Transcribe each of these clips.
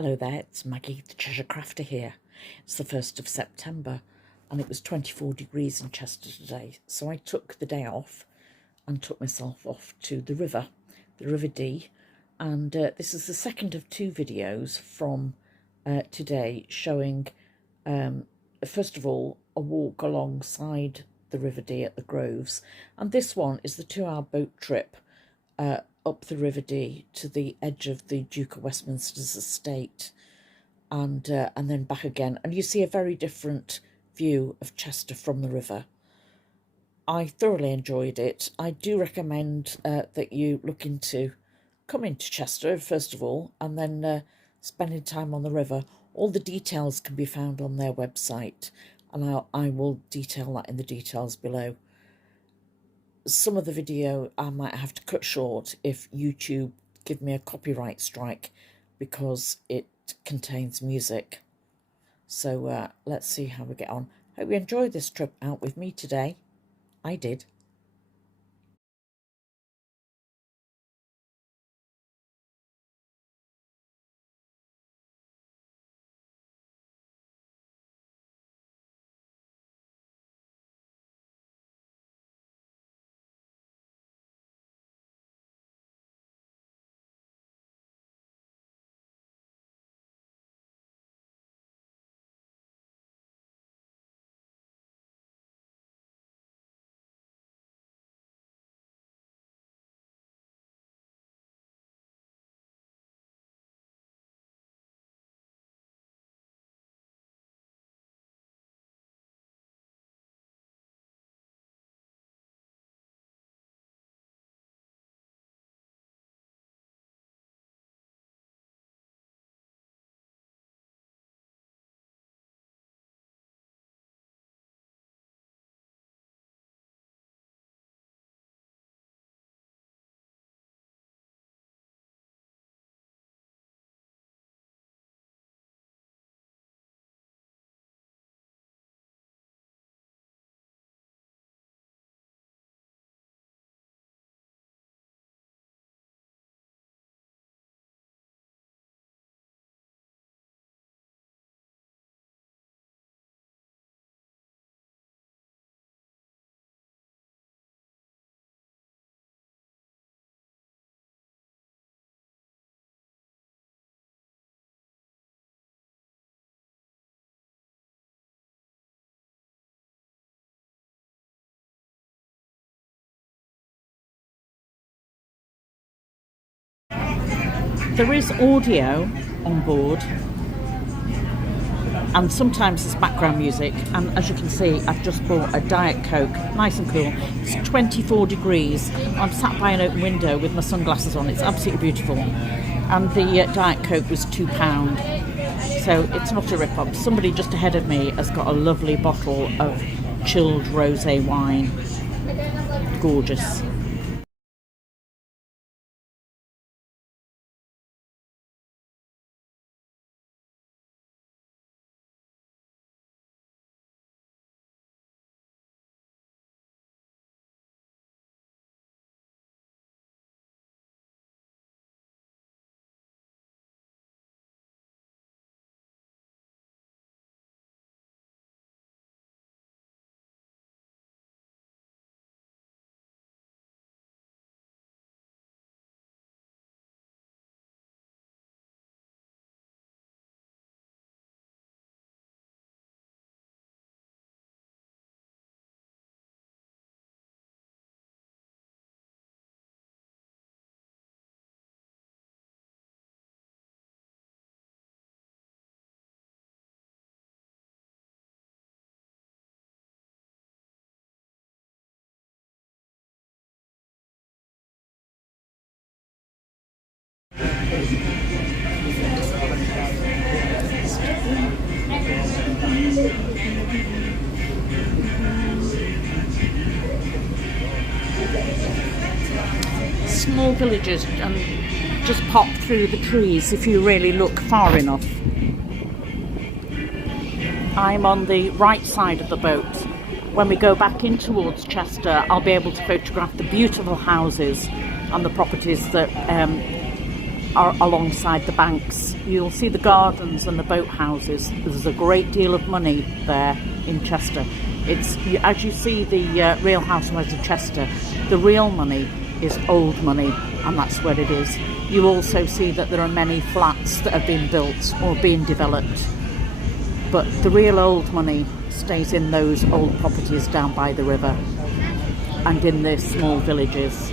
Hello there, it's Maggie the Cheshire Crafter here. It's the 1st of September and it was 24 degrees in Chester today. So I took the day off and took myself off to the River Dee. And this is the second of two videos from today showing, first of all, a walk alongside the River Dee at the Groves. And this one is the 2-hour boat trip up the River Dee to the edge of the Duke of Westminster's estate, and then back again, and you see a very different view of Chester from the river. I thoroughly enjoyed it. I do recommend that you look into coming to Chester first of all, and then spending time on the river. All the details can be found on their website, and I will detail that in the details below. Some of the video I might have to cut short if YouTube give me a copyright strike because it contains music. So let's see how we get on. Hope you enjoyed this trip out with me today. I did. There is audio on board and sometimes there's background music, and as you can see I've just bought a Diet Coke, nice and cool. It's 24 degrees. I'm sat by an open window with my sunglasses on. It's absolutely beautiful, and the Diet Coke was £2, so it's not a rip-off. Somebody just ahead of me has got a lovely bottle of chilled rosé wine. Gorgeous. Small villages just pop through the trees if you really look far enough. I'm on the right side of the boat. When we go back in towards Chester, I'll be able to photograph the beautiful houses and the properties that are alongside the banks. You'll see the gardens and the boathouses. There's a great deal of money there in Chester. It's, as you see the Real Housewives of Chester, the real money is old money, and that's where it is. You also see that there are many flats that have been built or being developed, but the real old money stays in those old properties down by the river and in the small villages.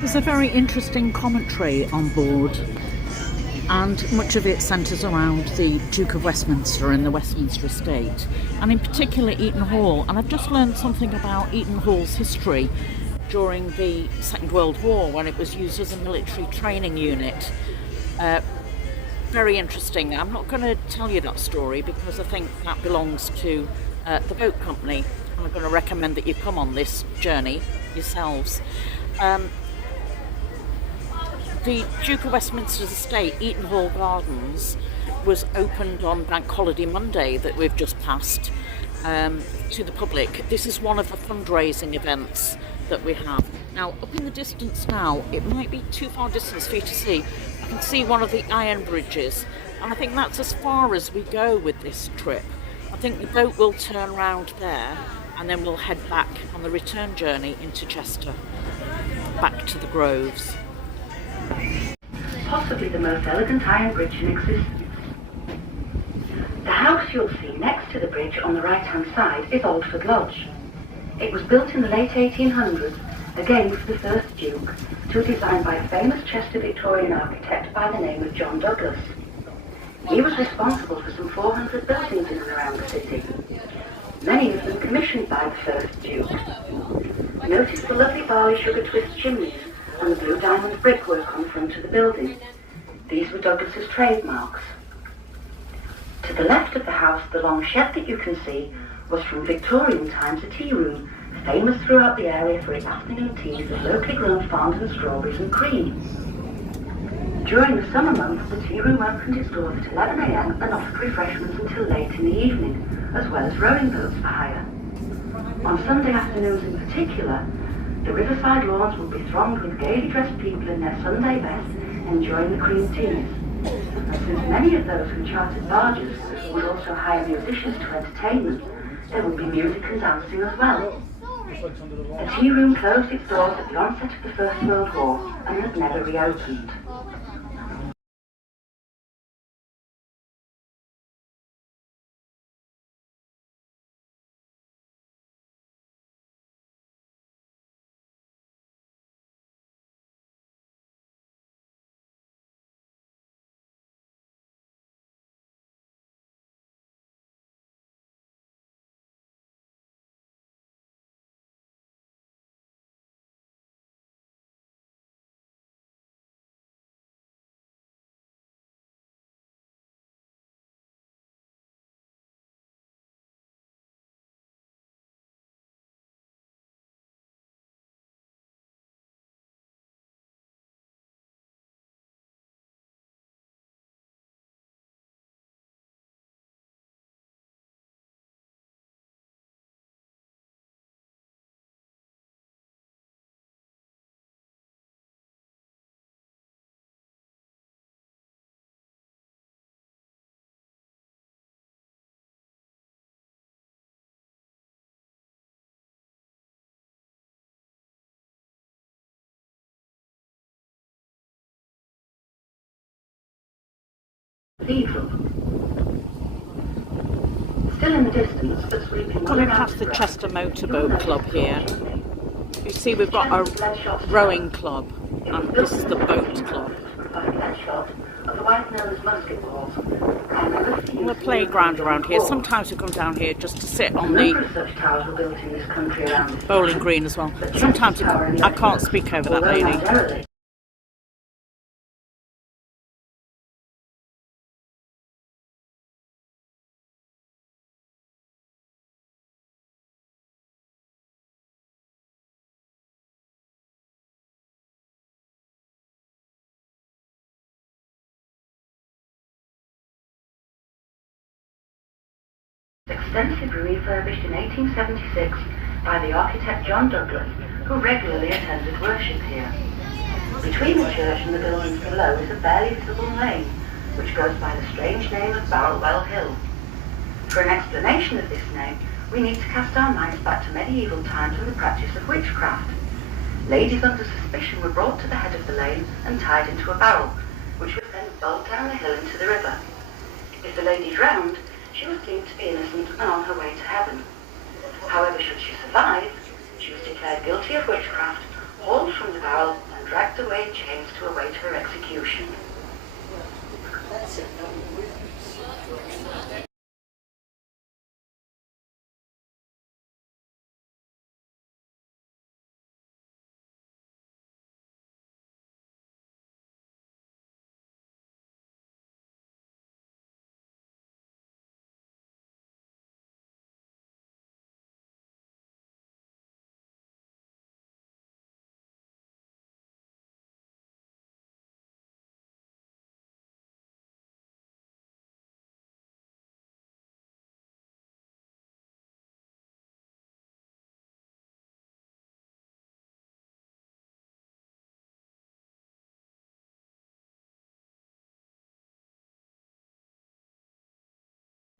There's a very interesting commentary on board, and much of it centres around the Duke of Westminster and the Westminster estate, and in particular Eaton Hall. And I've just learned something about Eaton Hall's history during the Second World War, when it was used as a military training unit. Very interesting. I'm not going to tell you that story because I think that belongs to the boat company, and I'm going to recommend that you come on this journey yourselves. The Duke of Westminster's estate, Eaton Hall Gardens, was opened on Bank Holiday Monday that we've just passed to the public. This is one of the fundraising events that we have. Now, up in the distance now, it might be too far distance for you to see. I can see one of the iron bridges, and I think that's as far as we go with this trip. I think the boat will turn round there, and then we'll head back on the return journey into Chester, back to the Groves. Possibly the most elegant iron bridge in existence. The house you'll see next to the bridge on the right-hand side is Alford Lodge. It was built in the late 1800s, again for the first Duke, to a design by a famous Chester Victorian architect by the name of John Douglas. He was responsible for some 400 buildings in and around the city, many of them commissioned by the first Duke. Notice the lovely barley sugar twist chimneys and the blue diamond brickwork on the front of the building. These were Douglas's trademarks. To the left of the house, the long shed that you can see was from Victorian times a tea room, famous throughout the area for its afternoon teas of locally grown fondant strawberries and cream. During the summer months, the tea room opened its doors at 11 a.m. and offered refreshments until late in the evening, as well as rowing boats for hire. On Sunday afternoons in particular, the riverside lawns would be thronged with gaily dressed people in their Sunday best, enjoying the cream teas. And since many of those who chartered barges would also hire musicians to entertain them, there would be music and dancing as well. The tea room closed its doors at the onset of the First World War and has never reopened. Cathedral. Still in the distance, but sweeping Coming past the Chester Motorboat Club here, you see we've got a rowing club, and this is the boat club. We're playground around here. Sometimes we come down here just to sit on the bowling green as well. Sometimes I can't speak over that lady. Extensively refurbished in 1876 by the architect John Douglas, who regularly attended worship here. Between the church and the buildings below is a barely visible lane, which goes by the strange name of Barrelwell Hill. For an explanation of this name, we need to cast our minds back to medieval times and the practice of witchcraft. Ladies under suspicion were brought to the head of the lane and tied into a barrel, which was then bowled down the hill into the river. If the lady drowned, she was deemed to be innocent and on her way to heaven. However, should she survive, she was declared guilty of witchcraft, hauled from the barrel and dragged away in chains to await her execution.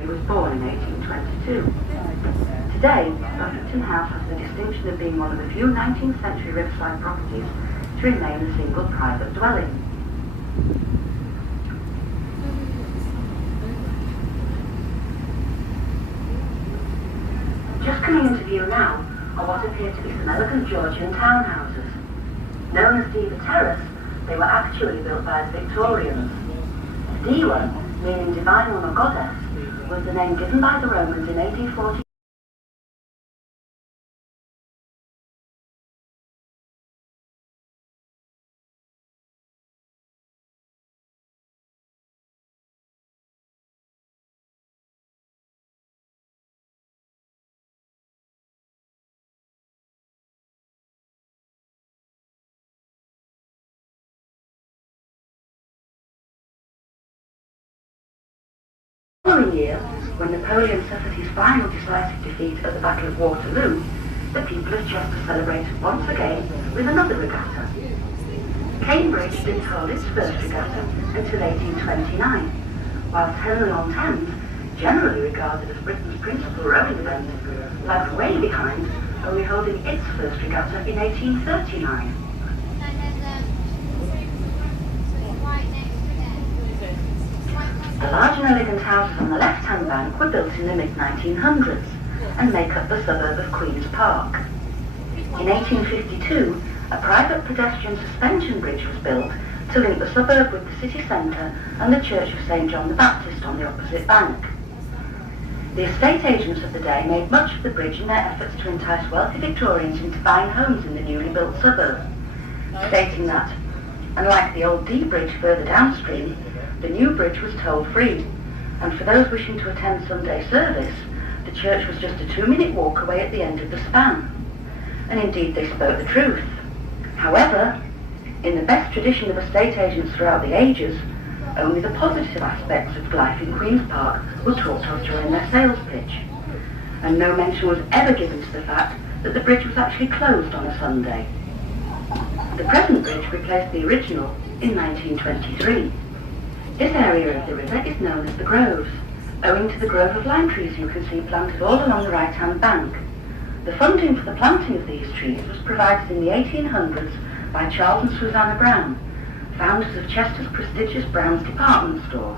He was born in 1822. Today, Buffington House has the distinction of being one of the few 19th century riverside properties to remain a single private dwelling. Just coming into view now are what appear to be some elegant Georgian townhouses. Known as Diva Terrace, they were actually built by the Victorians. Diva, meaning divine woman or goddess, was the name given by the Romans in AD 40. The following year, when Napoleon suffered his final decisive defeat at the Battle of Waterloo, the people of Chester celebrated once again with another regatta. Cambridge didn't hold its first regatta until 1829, whilst Henley-on-Thames, generally regarded as Britain's principal rowing event, lagged way behind, only holding its first regatta in 1839. The large and elegant houses on the left-hand bank were built in the mid-1900s and make up the suburb of Queen's Park. In 1852, a private pedestrian suspension bridge was built to link the suburb with the city centre and the Church of St John the Baptist on the opposite bank. The estate agents of the day made much of the bridge in their efforts to entice wealthy Victorians into buying homes in the newly built suburb, stating that, unlike the old Dee Bridge further downstream, the new bridge was toll-free, and for those wishing to attend Sunday service, the church was just a 2-minute walk away at the end of the span. And indeed they spoke the truth. However, in the best tradition of estate agents throughout the ages, only the positive aspects of life in Queen's Park were talked of during their sales pitch, and no mention was ever given to the fact that the bridge was actually closed on a Sunday. The present bridge replaced the original in 1923. This area of the river is known as the Groves, owing to the grove of lime trees you can see planted all along the right-hand bank. The funding for the planting of these trees was provided in the 1800s by Charles and Susanna Brown, founders of Chester's prestigious Brown's department store.